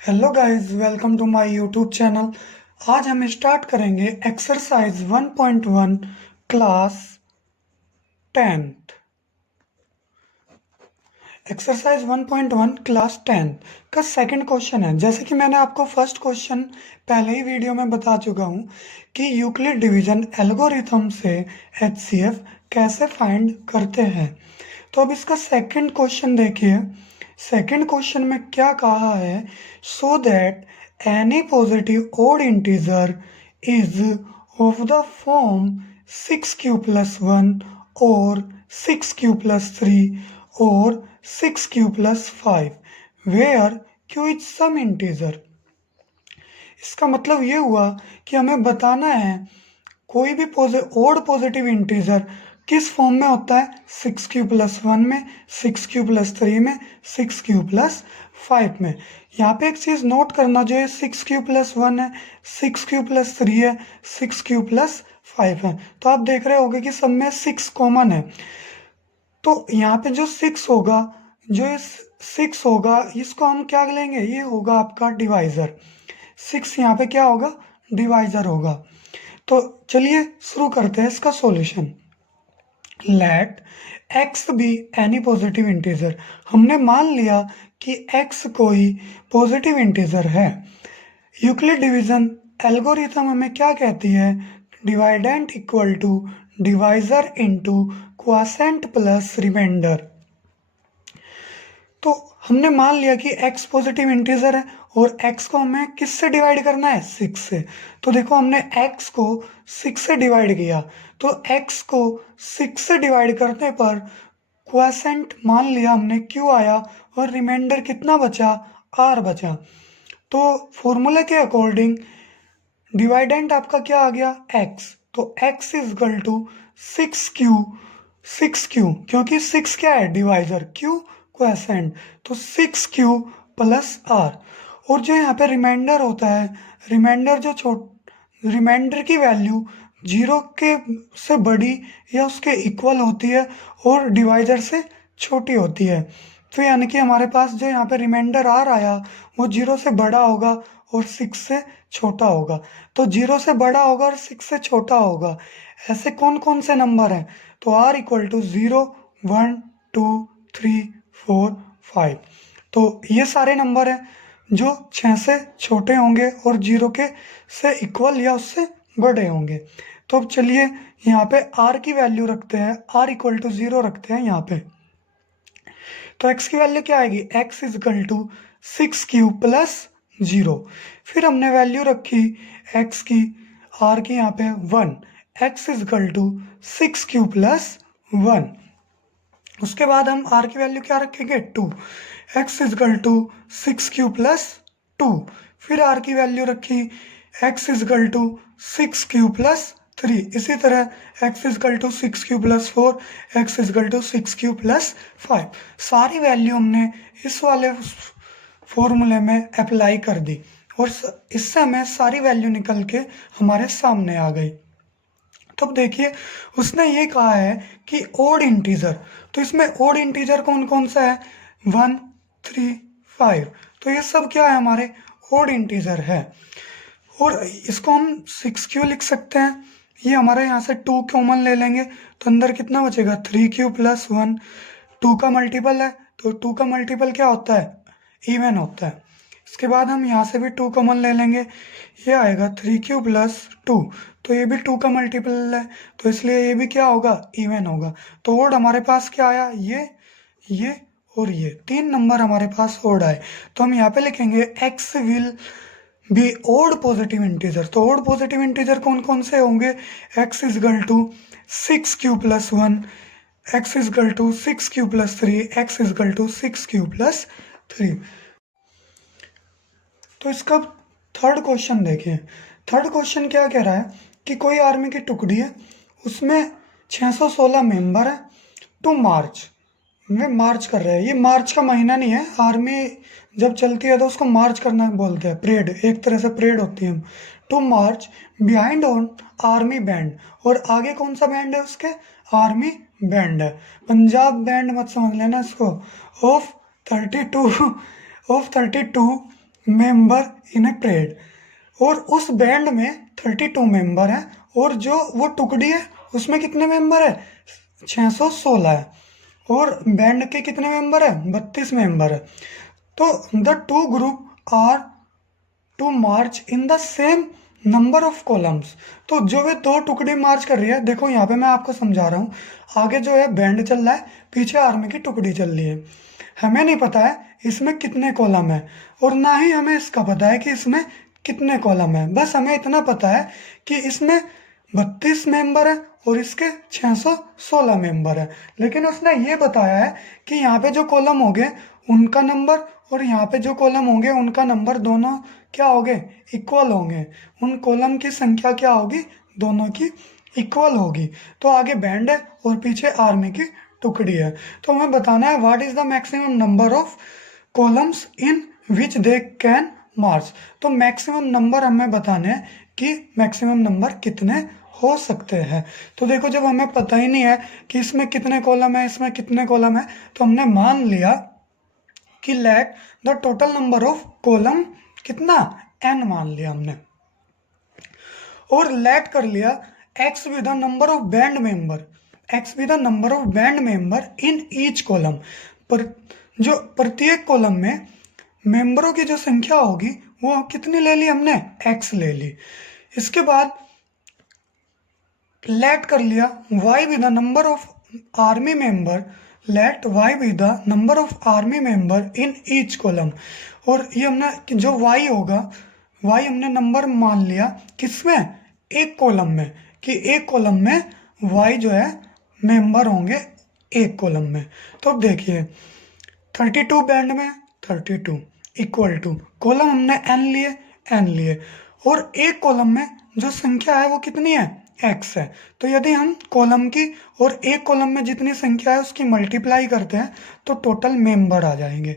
Hello guys, welcome to my YouTube channel. आज हम start करेंगे exercise 1.1 class 10th। Exercise 1.1 class 10 का second question है। जैसे कि मैंने आपको फर्स्ट क्वेश्चन पहले ही वीडियो में बता चुका हूँ कि यूक्लिड डिवीजन एल्गोरिथम से एचसीएफ कैसे फाइंड करते हैं। तो अब इसका सेकंड क्वेश्चन देखिए। सेकंड क्वेश्चन में क्या कहा है, so that any positive odd integer is of the form 6q+1 और 6q+3 और 6q+5 where q is some integer. इसका मतलब ये हुआ कि हमें बताना है कोई भी ओड पॉजिटिव इंटीजर किस फॉर्म में होता है, 6q+1 में, 6q+3 में, 6q+5 में। यहाँ पे एक चीज नोट करना, जो है 6q+1 है, 6q+3 है, 6q+5 है, तो आप देख रहे होंगे कि सब में 6 कॉमन है। तो यहाँ पे जो 6 होगा, जो ये 6 होगा, इसको हम क्या लेंगे, ये होगा आपका डिवाइजर। 6 यहाँ पे क्या होगा, डिवाइजर होगा। तो चलिए शुरू करते हैं इसका solution. Let x be any positive integer. हमने मान लिया कि x कोई पॉजिटिव इंटीजर है। यूक्लिड डिवीजन एल्गोरिथम हमें क्या कहती है, dividend equal to divisor into quotient plus remainder. तो हमने मान लिया कि x पॉजिटिव इंटीजर है और x को हमें किससे डिवाइड करना है, 6 से। तो देखो हमने x को 6 से डिवाइड किया, तो x को 6 से डिवाइड करने पर क्वोशिएंट मान लिया हमने q आया और रिमाइंडर कितना बचा, r बचा। तो फॉर्मूले के अकॉर्डिंग डिवाइडेंट आपका क्या आ गया, x। तो x is equal to 6q क्योंकि 6 क्या है, डिवाइजर, q क्वोशिएंट, तो 6q+r। और जो यहाँ पे रिमाइंडर होता है, रिमाइंडर की वैल्यू 0 के से बड़ी या उसके इक्वल होती है और डिवाइजर से छोटी होती है। तो यानी कि हमारे पास जो यहाँ पे रिमाइंडर r आया वो 0 से बड़ा होगा और 6 से छोटा होगा। तो 0 से बड़ा होगा और 6 से छोटा होगा, ऐसे कौन कौन से नंबर हैं, तो r इक्वल टू 0, 1, 2, 3, 4, 5। तो ये सारे नंबर हैं जो 6 से छोटे होंगे और 0 के से इक्वल या उससे बड़े होंगे। तो अब चलिए यहाँ पे r की वैल्यू रखते हैं, r इक्वल टू 0 रखते हैं यहाँ पे। तो x की वैल्यू क्या आएगी, x is equal to 6q+0। फिर हमने वैल्यू रखी x की, r की यहाँ पे 1, x is equal to 6q+1। उसके बाद हम r की वैल्यू क्या रखेंगे, 2, x is equal to 6q+2। फिर r की वैल्यू रखी x is equal to 6q+3। इसी तरह x is equal to 6q+4, x is equal to 6q+5। सारी वैल्यू हमने इस वाले फॉर्मूले में अप्लाई कर दी और इससे हमें सारी वैल्यू निकल के हमारे सामने आ गई। तो अब देखिए उसने ये कहा है कि ओड इंटीजर, तो इसमें ओड इंटीजर कौन कौन सा है, 1, 3, 5। तो ये सब क्या है, हमारे ओड इंटीजर है। और इसको हम 6q लिख सकते हैं। ये हमारे यहाँ से 2 कॉमन ले लेंगे तो अंदर कितना बचेगा, 3q+1। 2 का मल्टीपल है तो 2 का मल्टीपल क्या होता है, इवन होता है। इसके बाद हम यहाँ से भी 2 कॉमन ले लेंगे, ये आएगा 3q+2। तो ये भी 2 का मल्टीपल है तो इसलिए ये भी क्या होगा, इवन होगा। तो ओड हमारे पास क्या आया, ये और ये 3 नंबर हमारे पास ओड आए। तो हम यहाँ पे लिखेंगे x will be odd positive integer. तो ओड पॉजिटिव इंटीजर कौन कौन से होंगे, x is equal to 6q+1, x is equal to 6q+3, x is equal to 6q+3। तो इसका थर्ड क्वेश्चन देखिए। थर्ड क्वेश्चन क्या कह रहा है कि कोई आर्मी की टुकड़ी है, उसमें 616 मेंबर है, तो मार्च में मार्च कर रहे हैं। ये मार्च का महीना नहीं है, आर्मी जब चलती है तो उसको मार्च करना बोलते हैं, परेड, एक तरह से परेड होती है। To march behind on army band, और आगे कौन सा बैंड है उसके, आर्मी बैंड है, पंजाब बैंड मत समझ लेना इसको। Of 32 member in A parade, और उस बैंड में 32 मेंबर हैं, और जो वो टुकड़ी है उसमें कितने मेंबर है, 616 है, और बैंड के कितने मेंबर है, 32 मेंबर है। तो the two group are to march in the same number of columns. तो जो वे दो टुकड़ी मार्च कर रही है, देखो यहाँ पे मैं आपको समझा रहा हूँ, आगे जो है बैंड चल रहा है, पीछे आर्मी की टुकड़ी चल रही है। हमें नहीं पता है इसमें कितने कॉलम है, और ना ही हमें इसका पता है कि इसमें कितने कॉलम है। बस हमें इतना पता है कि इसमें 32 मेंबर है और इसके 616 मेंबर है। लेकिन उसने ये बताया है कि यहाँ पे जो कॉलम होंगे उनका नंबर और यहाँ पे जो कॉलम होंगे उनका नंबर दोनों क्या होंगे, इक्वल होंगे। उन कॉलम की संख्या क्या होगी, दोनों की इक्वल होगी। तो आगे बैंड है और पीछे आर्मी की टुकड़ी है। तो हमें बताना है what is the maximum number of columns in which they can march. तो मैक्सिमम नंबर हमें बताने हैं कि मैक्सिमम नंबर कितने हो सकते हैं। तो देखो जब हमें पता ही नहीं है कि इसमें कितने कॉलम है, इसमें कितने कॉलम है, तो हमने मान लिया कि let the total number of column कितना, n मान लिया हमने, और लेट कर लिया x with the number of band member, x with the number of band member in each column. पर जो प्रत्येक कॉलम में मेंबरों की जो संख्या होगी वो कितनी ले ली हमने, x ले ली। इसके बाद लेट कर लिया y with the number of army member, let y with the number of army member in each column. और ये हमने जो y होगा, y हमने नंबर मान लिया किसमें, एक कॉलम में, कि एक कॉलम में y जो है मेंबर होंगे एक कॉलम में। तो अब देखिए 32 बैंड में 32 इक्वल टू कॉलम हमने n लिए, और एक कॉलम में जो संख्या है वो कितनी है, x है। तो यदि हम कॉलम की और एक कॉलम में जितनी संख्या है उसकी मल्टीप्लाई करते हैं तो टोटल मेंबर आ जाएंगे।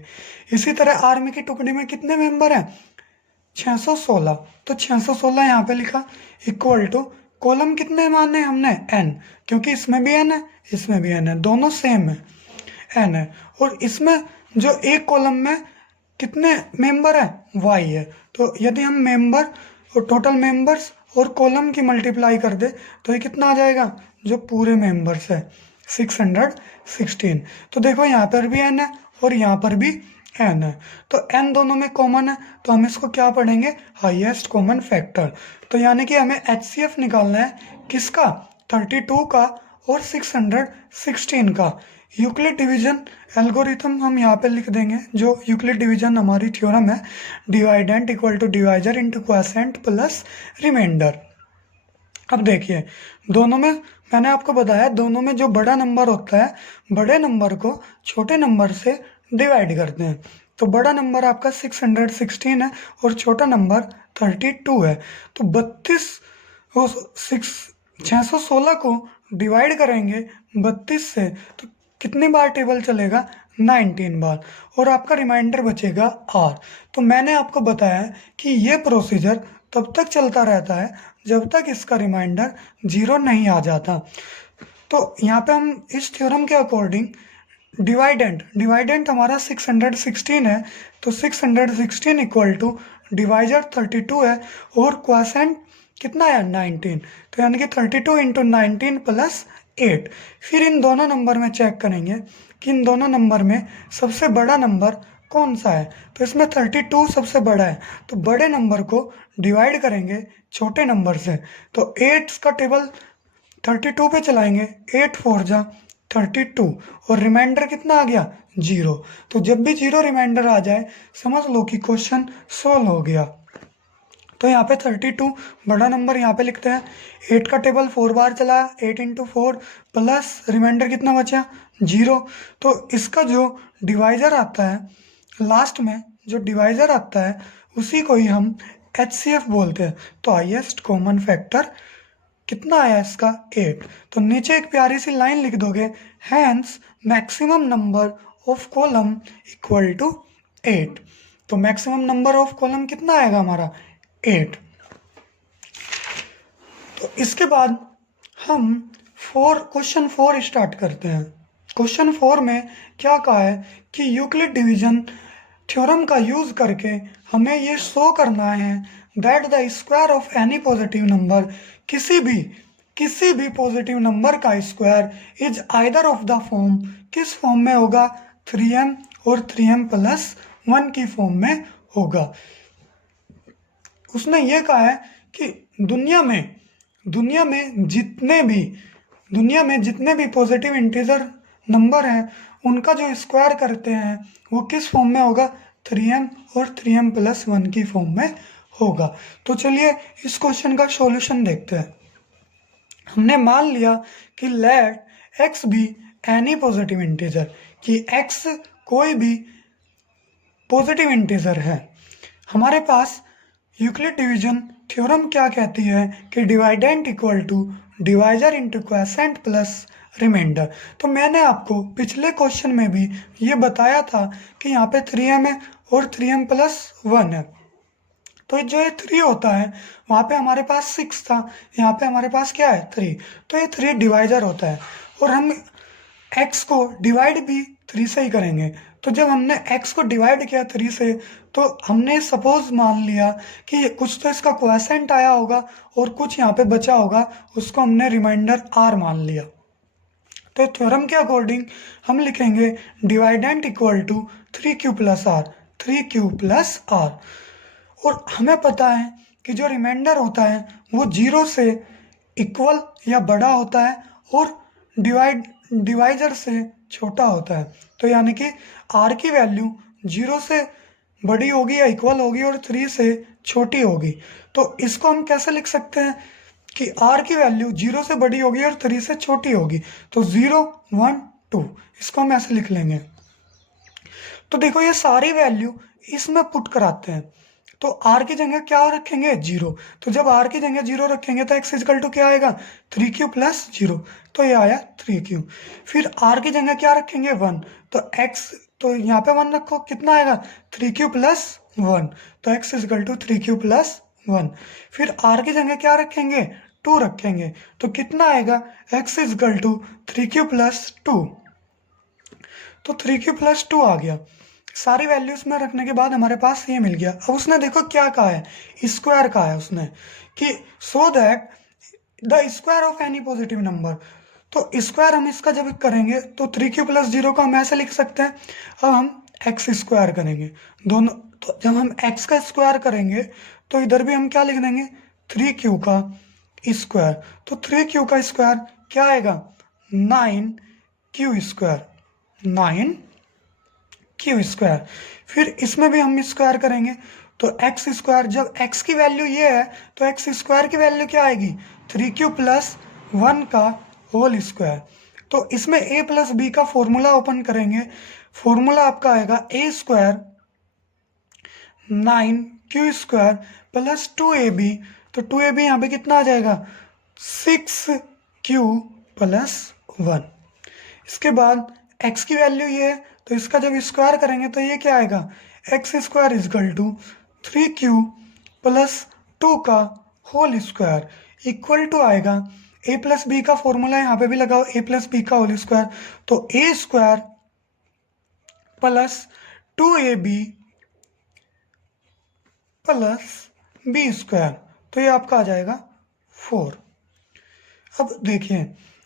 इसी तरह आर्मी की टुकड़ी में कितने मेंबर हैं, 616। तो 616 यहाँ पे लिखा इक्वल टू कॉलम कितने माने हमने, n, क्योंकि इसमें भी n है इसमें भी n है, दोनों सेम है, n है। और इसमें जो एक कॉलम में कितने मेंबर है, y है। तो यदि हम मेंबर और टोटल मेंबर्स और कॉलम की मल्टीप्लाई कर दे तो ये कितना आ जाएगा, जो पूरे मेंबर्स है 616। तो देखो यहाँ पर भी n है और यहाँ पर भी n है, तो n दोनों में कॉमन है, तो हम इसको क्या पढ़ेंगे, हाईएस्ट कॉमन फैक्टर। तो यानी कि हमें HCF निकालना है किसका, 32 का और 616 का। यूक्लिड डिवीजन एल्गोरिथम हम यहाँ पे लिख देंगे, जो यूक्लिड डिवीजन हमारी थ्योरम है, dividend equal to divisor into quotient plus remainder. अब देखिए दोनों में मैंने आपको बताया, दोनों में जो बड़ा नंबर होता है बड़े नंबर को छोटे नंबर से डिवाइड करते हैं। तो बड़ा नंबर आपका 616 है और छोटा नंबर 32 है। तो 616 को डिवाइड करेंगे 32 से तो कितनी बार टेबल चलेगा, 19 बार, और आपका रिमाइंडर बचेगा r। तो मैंने आपको बताया कि ये प्रोसीजर तब तक चलता रहता है जब तक इसका रिमाइंडर 0 नहीं आ जाता। तो यहाँ पे हम इस थ्योरम के अकॉर्डिंग डिवाइडेंट हमारा 616 है, तो 616 इक्वल टू डिवाइजर 32 है और क्वोशिएंट कितना है, 19। तो यानी कि 32 इंटू 19 प्लस 8। फिर इन दोनों नंबर में चेक करेंगे कि इन दोनों नंबर में सबसे बड़ा नंबर कौन सा है। तो इसमें 32 सबसे बड़ा है, तो बड़े नंबर को डिवाइड करेंगे छोटे नंबर से। तो 8 का टेबल 32 पे चलाएंगे, 8 4 जा 32, और रिमाइंडर कितना आ गया, 0। तो जब भी 0 रिमाइंडर आ जाए समझ लो कि क्वेश्चन सोल्व हो गया। तो यहाँ पे 32 बड़ा नंबर यहाँ पे लिखते हैं, 8 का टेबल 4 बार चला, 8 इंटू 4 प्लस रिमाइंडर कितना बचा, 0। तो इसका जो डिवाइजर आता है, लास्ट में जो डिवाइजर आता है उसी को ही हम HCF बोलते हैं। तो हाईएस्ट कॉमन फैक्टर कितना आया इसका, 8। तो नीचे एक प्यारी सी लाइन लिख दोगे, hence maximum number of column equal to 8। तो मैक्सिमम नंबर ऑफ कॉलम कितना आएगा हमारा, 8। तो इसके बाद हम क्वेश्चन 4 स्टार्ट करते हैं। क्वेश्चन 4 में क्या कहा है कि यूक्लिड डिवीजन थ्योरम का यूज करके हमें ये शो करना है that the square of any positive number, किसी भी पॉजिटिव नंबर का square is either of the form, किस फॉर्म में होगा, 3m और 3m प्लस 1 की फॉर्म में होगा। उसने ये कहा है कि दुनिया में जितने भी पॉजिटिव इंटीजर नंबर हैं उनका जो स्क्वायर करते हैं वो किस फॉर्म में होगा, 3m और 3m प्लस 1 की फॉर्म में होगा। तो चलिए इस क्वेश्चन का सॉल्यूशन देखते हैं। हमने मान लिया कि let x be any positive integer, कि x कोई भी पॉजिटिव इंटीजर है। हमारे पास यूक्लिड डिवीजन थ्योरम क्या कहती है कि dividend equal to divisor into quotient plus remainder. तो मैंने आपको पिछले क्वेश्चन में भी ये बताया था कि यहाँ पे 3m है और 3m प्लस 1 है। तो जो ये 3 होता है वहाँ पे हमारे पास 6 था, यहाँ पे हमारे पास क्या है 3, तो ये 3 डिवाइजर होता है। और हम x को डिवाइड भी 3 से ही करेंगे। तो जब हमने x को डिवाइड किया 3 से, तो हमने सपोज मान लिया कि कुछ तो इसका क्वोशिएंट आया होगा और कुछ यहाँ पे बचा होगा, उसको हमने रिमाइंडर r मान लिया। तो थ्योरम के अकॉर्डिंग हम लिखेंगे dividend equal to 3q plus r, 3q plus r. और हमें पता है कि जो रिमाइंडर होता है वो 0 से इक्वल या बड़ा होता है और डिवाइजर से छोटा होता है। तो यानी कि r की वैल्यू 0 से बड़ी होगी या इक्वल होगी और 3 से छोटी होगी। तो इसको हम कैसे लिख सकते हैं कि r की वैल्यू 0 से बड़ी होगी और 3 से छोटी होगी। तो 0 1 2 इसको हम ऐसे लिख लेंगे। तो देखो ये सारी वैल्यू इसमें पुट कराते हैं। तो r की जगह क्या रखेंगे 0। तो जब r की जगह 0 रखेंगे तो x इजकल टू क्या आएगा 3q प्लस 0। तो ये आया 3q। फिर r की जगह क्या रखेंगे 1। तो x, तो यहाँ पे 1 रखो, कितना आएगा 3q प्लस 1। तो x is equal to 3q plus 1। फिर r की जगह क्या रखेंगे 2 रखेंगे। तो कितना आएगा x is equal to 3q plus 2। तो 3q प्लस 2 आ गया। सारी वैल्यूज में रखने के बाद हमारे पास ये मिल गया। अब उसने देखो क्या कहा है, स्क्वायर कहा है उसने कि so that the square of any positive number. तो स्क्वायर हम इसका जब करेंगे तो 3q प्लस 0 को हम ऐसे लिख सकते हैं। अब हम एक्स स्क्वायर करेंगे दोनों। तो जब हम एक्स का स्क्वायर करेंगे तो इधर भी हम क्या लिख देंगे 3q का स्क्वायर। तो 3q का स्क्वायर क्या आएगा 9q स्क्वायर, 9q स्क्वायर। फिर इसमें भी हम स्क्वायर करेंगे तो एक्स स्क्वायर, जब एक्स की वैल्यू ये है तो एक्स स्क्वायर की वैल्यू क्या आएगी 3q प्लस 1 का होल स्क्वायर। तो इसमें a प्लस बी का फॉर्मूला ओपन करेंगे। फॉर्मूला आपका आएगा a square 9q square plus 2ab। तो 2ab यहाँ पे कितना आ जाएगा 6q प्लस 1। इसके बाद x की वैल्यू ये है तो इसका जब स्क्वायर करेंगे तो ये क्या आएगा x square is equal to 3q plus 2 का होल स्क्वायर इक्वल टू आएगा a प्लस बी का फॉर्मूला यहाँ पे भी लगाओ, a प्लस बी का होल स्क्वायर। तो a square plus 2ab plus b square, तो ये आपका आ जाएगा 4। अब देखिए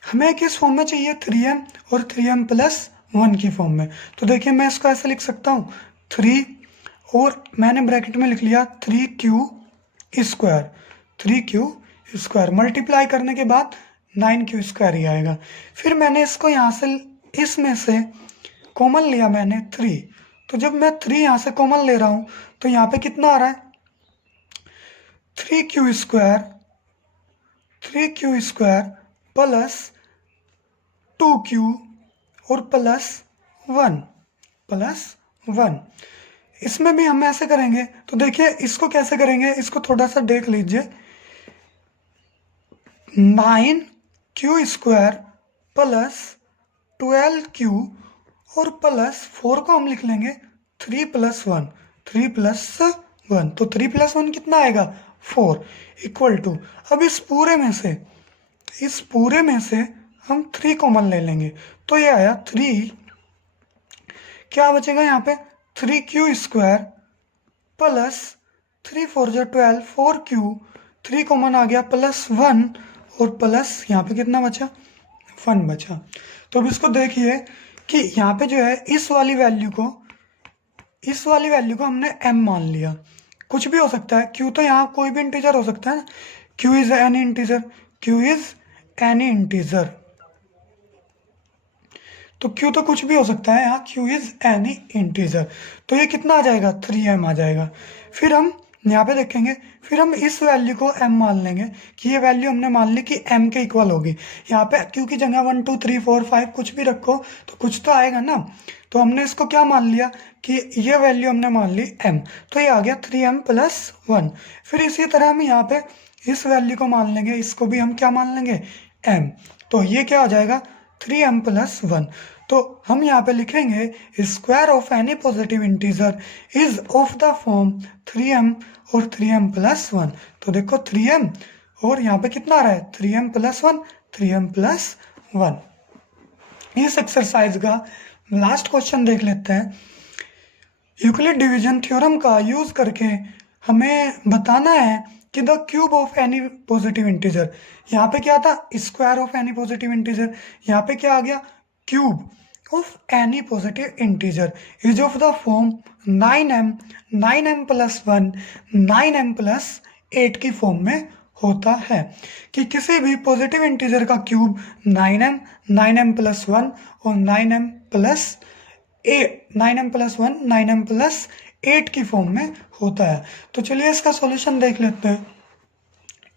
हमें किस फॉर्म में चाहिए 3m और 3m प्लस 1 की फॉर्म में। तो देखिए मैं इसको ऐसे लिख सकता हूँ 3 और मैंने ब्रैकेट में लिख लिया 3q square, 3q square multiply करने के बाद 9q स्क्वायर ही आएगा। फिर मैंने इसको यहाँ से इसमें से कॉमन लिया मैंने 3। तो जब मैं 3 यहाँ से कॉमन ले रहा हूँ तो यहाँ पे कितना आ रहा है 3q स्क्वायर प्लस 2q और प्लस 1। इसमें भी हम ऐसे करेंगे। तो देखिए इसको कैसे करेंगे, इसको थोड़ा सा देख लीजिए। 9q स्क्वायर प्लस 12q और प्लस 4 को हम लिख लेंगे 3 प्लस 1, 3 प्लस 1। तो 3 प्लस 1 कितना आएगा 4 इक्वल टू, अब इस पूरे में से हम 3 कॉमन ले लेंगे। तो ये आया 3, क्या बचेगा यहाँ पे 3q² प्लस 3×4=12, 4q, 3 कॉमन आ गया, +1 और प्लस यहाँ पे कितना बचा, 1 बचा। तो अब इसको देखिए कि यहाँ पे जो है इस वाली वैल्यू को हमने m मान लिया। कुछ भी हो सकता है, q तो यहाँ कोई भी इंटीजर हो सकता है ना, q इज एनी इंटीजर, तो q तो कुछ भी हो सकता है, यहाँ q इज एनी इंटीजर। तो ये कितना आ जाएगा, 3m आ जाएगा। फिर हम यहाँ पे देखेंगे, फिर हम इस वैल्यू को m मान लेंगे कि ये वैल्यू हमने मान ली कि m के इक्वल होगी। यहाँ पे q की जगह 1 2 3 4 5 कुछ भी रखो तो कुछ तो आएगा ना। तो हमने इसको क्या मान लिया कि ये वैल्यू हमने मान ली m, तो ये आ गया 3m + 1। फिर इसी तरह हम यहाँ पे इस वैल्यू को मान लेंगे, इसको भी हम क्या मान लेंगे, m। तो ये क्या आ जाएगा, 3m + 1। तो हम यहाँ पे लिखेंगे square of any positive integer is of the form 3m और 3m + 1। तो देखो 3m और यहाँ पे कितना आ रहा है, 3m + 1, 3m + 1। इस एक्सरसाइज का लास्ट क्वेश्चन देख लेते हैं। यूक्लिड डिवीजन थ्योरम का यूज करके हमें बताना है कि the cube of any positive integer, यहाँ पे क्या था, square of any positive integer, यहाँ पे क्या आ गया, cube of any positive integer is of the form 9m, 9m + 1, 9m + 8 की फॉर्म में होता है। कि किसी भी पॉजिटिव इंटीजर का क्यूब 9m, 9m + 1 और 9m + 1, 9m + 8 की फॉर्म में होता है। तो चलिए इसका सॉल्यूशन देख लेते हैं।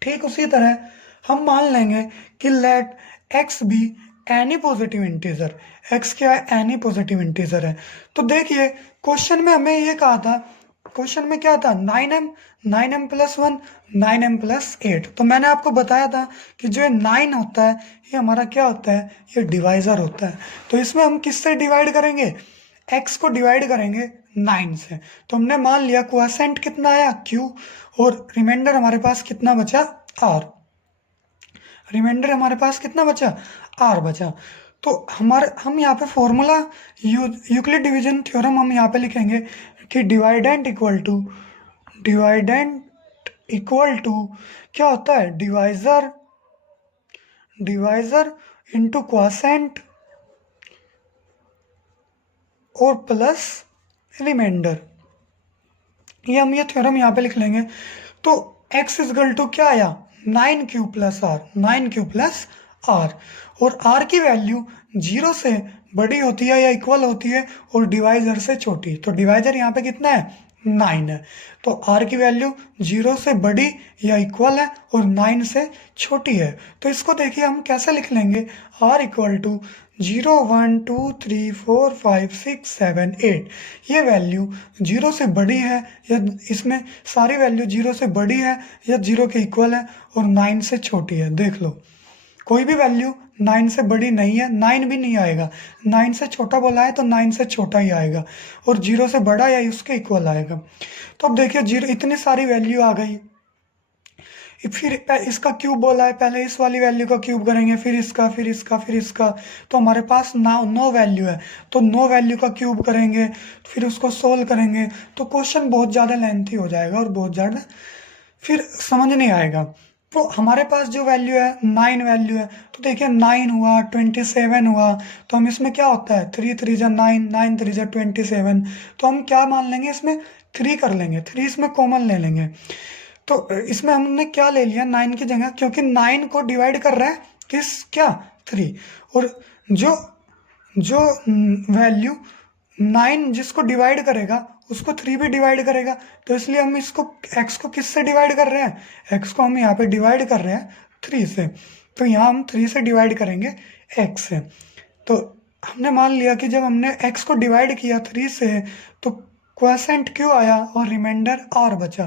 ठीक उसी तरह हम मान लेंगे कि let x be any positive integer, x क्या है, एनी पॉजिटिव इंटीजर है। तो देखिए क्वेश्चन में हमें ये कहा था, क्वेश्चन में क्या था, 9m, 9m + 1, 9m + 8। तो मैंने आपको बताया था कि जो 9 होता है ये हमारा क्या होता है, ये डिवाइजर होता है। तो इसमें हम किससे डिवाइड करेंगे, x को डिवाइड करेंगे 9 से। तो हमने मान लिया क्वोशेंट कितना आया, q, और रिमाइंडर हमारे पास कितना बचा, r। रिमाइंडर हमारे पास कितना बचा, r बचा। तो हम यहाँ पे फॉर्मूला यूक्लिड डिवीजन थ्योरम हम यहाँ पे लिखेंगे कि डिवाइडेंट इक्वल टू क्या होता है, डिवाइजर इंटू क्वोशेंट और प्लस रिमाइंडर। ये थ्योरम यहाँ पे लिख लेंगे। तो x इक्वल टू क्या आया, 9q + r, 9q + r, और r की वैल्यू 0 से बड़ी होती है या इक्वल होती है और डिवाइजर से छोटी। तो डिवाइजर यहाँ पे कितना है, 9 है। तो r की वैल्यू 0 से बड़ी या इक्वल है और 9 से छोटी है। तो इसको देखिए हम कैसे लिख लेंगे, r इक्वल टू 0 1 2 3 4 5 6 7 8। ये वैल्यू 0 से बड़ी है या इसमें सारी वैल्यू 0 से बड़ी है या 0 के इक्वल है और 9 से छोटी है। देख लो कोई भी वैल्यू 9 से बड़ी नहीं है, 9 भी नहीं आएगा, 9 से छोटा बोला है तो 9 से छोटा ही आएगा, और 0 से बड़ा या उसके इक्वल आएगा। तो अब देखिए 0, इतनी सारी वैल्यू आ गई। फिर इसका क्यूब बोला है, पहले इस वाली वैल्यू का क्यूब करेंगे, फिर इसका, फिर इसका, फिर इसका। तो हमारे पास 9 वैल्यू है, तो 9 वैल्यू का क्यूब करेंगे, फिर उसको सोल्व करेंगे। तो क्वेश्चन बहुत ज़्यादा लेंथी हो जाएगा और बहुत ज़्यादा फिर समझ नहीं आएगा। तो हमारे पास जो वैल्यू है 9 वैल्यू है। तो देखिए 9 हुआ, 27 हुआ, तो हम इसमें क्या होता है, 3 3 जा 9, 9 3 जा 27। तो हम क्या मान लेंगे, इसमें 3 कर लेंगे, 3 इसमें कॉमन ले लेंगे। तो इसमें हमने क्या ले लिया, 9 की जगह, क्योंकि 9 को डिवाइड कर रहा है किस, क्या, 3। और जो वैल्यू 9 जिसको डिवाइड करेगा उसको 3 भी डिवाइड करेगा। तो इसलिए हम इसको x को किससे डिवाइड कर रहे हैं, x को हम यहाँ पे डिवाइड कर रहे हैं 3 से। तो यहाँ हम 3 से डिवाइड करेंगे x से। तो हमने मान लिया कि जब हमने x को डिवाइड किया 3 से तो क्वोशेंट q आया और रिमाइंडर r बचा।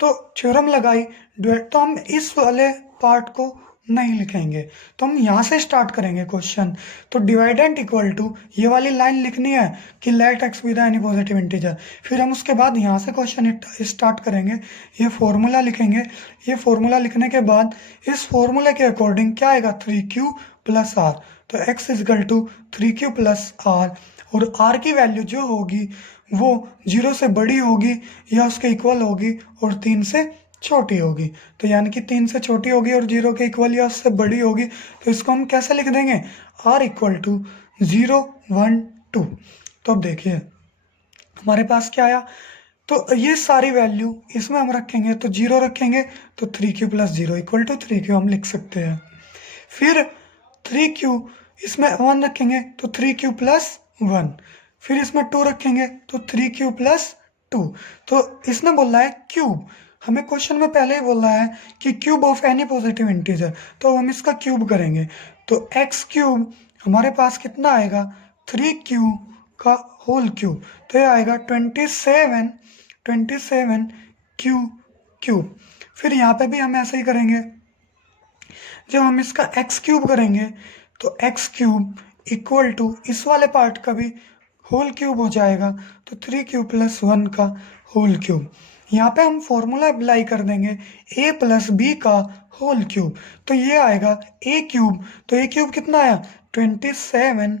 तो थ्योरम लगाई, तो हम इस वाले पार्ट को नहीं लिखेंगे, तो हम यहाँ से स्टार्ट करेंगे क्वेश्चन। तो डिवाइडेंट इक्वल टू ये वाली लाइन लिखनी है कि let x be the any positive integer. फिर हम उसके बाद यहाँ से क्वेश्चन स्टार्ट करेंगे, ये फॉर्मूला लिखेंगे। ये फॉर्मूला लिखने के बाद इस फॉर्मूले के अकॉर्डिंग क्या आएगा, 3q + r। तो x is equal to 3q plus r, और r की वैल्यू जो होगी वो 0 से बड़ी होगी या उसके इक्वल होगी और 3 से छोटी होगी। तो यानी कि 3 से छोटी होगी और 0 के इक्वल या उससे बड़ी होगी, तो इसको हम कैसे लिख देंगे, r इक्वल टू 0 1 2। तो अब देखिए हमारे पास क्या आया, तो ये सारी वैल्यू इसमें हम रखेंगे, तो 0 रखेंगे तो 3q plus 0 equal to 3q हम लिख सकते हैं। फिर 3q इसमें 1 रखेंगे तो 3q प्लस 1, फिर इसमें 2 रखेंगे तो 3q प्लस 2। तो इसने बोला है क्यूब, हमें क्वेश्चन में पहले ही बोला है कि cube of any positive integer, तो हम इसका क्यूब करेंगे। तो एक्स क्यूब हमारे पास कितना आएगा, 3q का होल क्यूब, तो ये आएगा 27 क्यू क्यूब। फिर यहाँ पे भी हम ऐसे ही करेंगे, जब हम इसका एक्स क्यूब करेंगे तो एक्स क्यूब इक्वल टू इस वाले पार्ट का भी होल क्यूब हो जाएगा, तो 3q प्लस 1 का होल क्यूब। यहाँ पे हम फॉर्मूला अप्लाई कर देंगे a प्लस बी का होल क्यूब, तो ये आएगा a क्यूब, तो a क्यूब कितना आया 27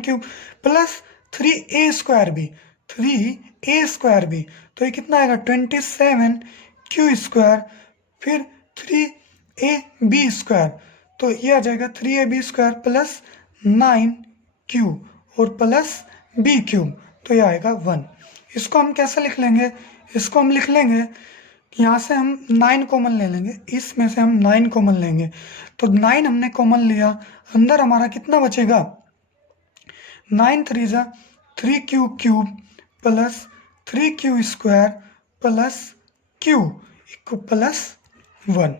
cube plus 3a square b, तो ये कितना आएगा 27 क्यू स्क्वायर, फिर 3ab स्क्वायर, तो ये आ जाएगा 3ab स्क्वायर प्लस 9q और प्लस b क्यूब, तो ये आएगा 1। इसको हम कैसे लिख लेंगे, इसको हम लिख लेंगे, यहाँ से हम 9 कॉमन ले लेंगे, इसमें से हम 9 कॉमन लेंगे, तो 9 हमने कॉमन लिया, अंदर हमारा कितना बचेगा 9 3 जा 3q cube plus 3q square plus q plus 1।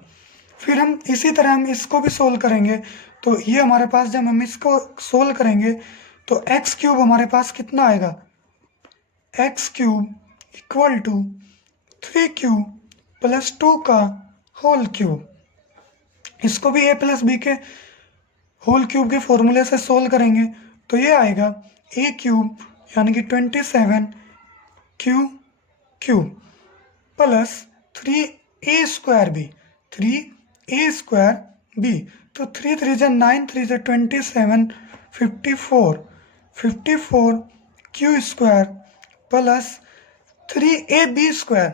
फिर हम इसी तरह हम इसको भी सोल्व करेंगे, तो ये हमारे पास जब हम इसको सोल्व करेंगे तो x क्यूब हमारे पास कितना आएगा, x cube equal to 3q plus 2 का होल क्यूब। इसको भी a प्लस बी के होल क्यूब के फॉर्मूले से सोल्व करेंगे, तो ये आएगा a क्यूब यानी कि 27 q cube plus 3a square b, तो 3 3 जा 9 3 जा 27 54 Q square plus 3ab square,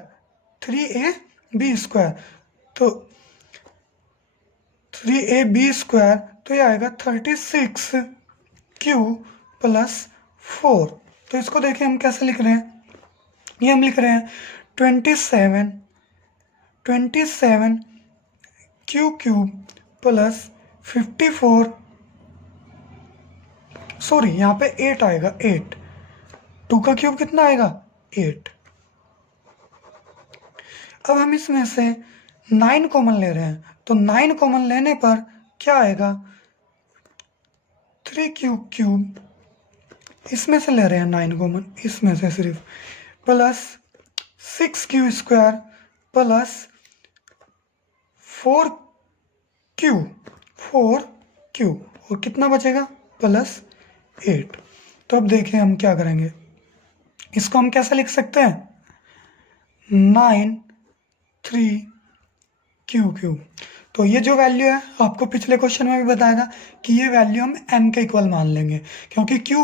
तो 3ab स्क्वायर, तो ये आएगा 36 क्यू प्लस 4। तो इसको देखिए हम कैसे लिख रहे हैं, ये हम लिख रहे हैं 27 क्यू क्यूब प्लस 54, सॉरी यहाँ पे 8 आएगा, 8 2 का क्यूब कितना आएगा 8। अब हम इसमें से 9 कॉमन ले रहे हैं, तो 9 कॉमन लेने पर क्या आएगा 3q क्यूब, इसमें से ले रहे हैं 9 कॉमन, इसमें से सिर्फ, plus 6q square plus 4q और कितना बचेगा प्लस 8। तो अब देखें हम क्या करेंगे, इसको हम कैसे लिख सकते हैं 9 3q। तो ये जो वैल्यू है आपको पिछले क्वेश्चन में भी बताया था कि ये वैल्यू हम m के इक्वल मान लेंगे, क्योंकि q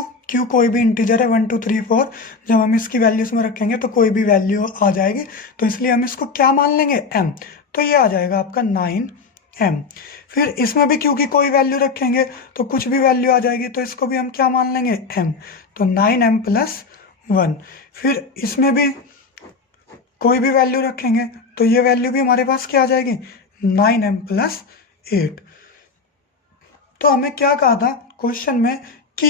कोई भी इंटीजर है 1 2 3 4, जब हम इसकी वैल्यूज में रखेंगे तो कोई भी वैल्यू आ जाएगी, तो इसलिए हम इसको क्या मान लेंगे m, तो ये आ जाएगा आपका 9m। फिर इसमें भी q की कोई वैल्यू रखेंगे तो कुछ भी वैल्यू आ जाएगी, तो इसको भी हम क्या मान लेंगे m, तो 9m प्लस 1। फिर इसमें भी कोई भी वैल्यू रखेंगे तो ये वैल्यू भी हमारे पास क्या आ जाएगी 9m प्लस 8। तो हमें क्या कहा था क्वेश्चन में कि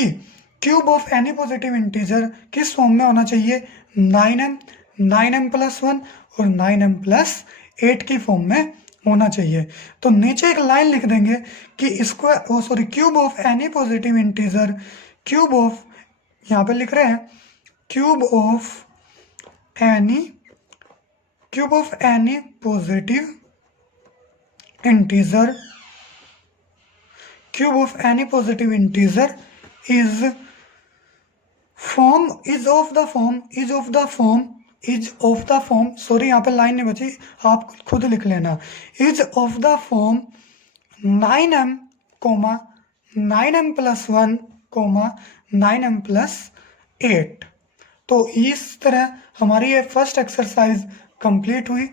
cube of any positive integer किस फॉर्म में होना चाहिए, 9m प्लस 1 और 9m प्लस 8 की फॉर्म में होना चाहिए। तो नीचे एक लाइन लिख देंगे कि cube of any positive integer, cube of, यहाँ पे लिख रहे हैं cube of any positive integer, cube of any positive integer is of the form, sorry यहाँ पे लाइन नहीं बची, आप खुद लिख लेना, is of the form 9m comma 9m+1 comma 9m+8। तो इस तरह हमारी ये फर्स्ट एक्सरसाइज कंप्लीट हुई।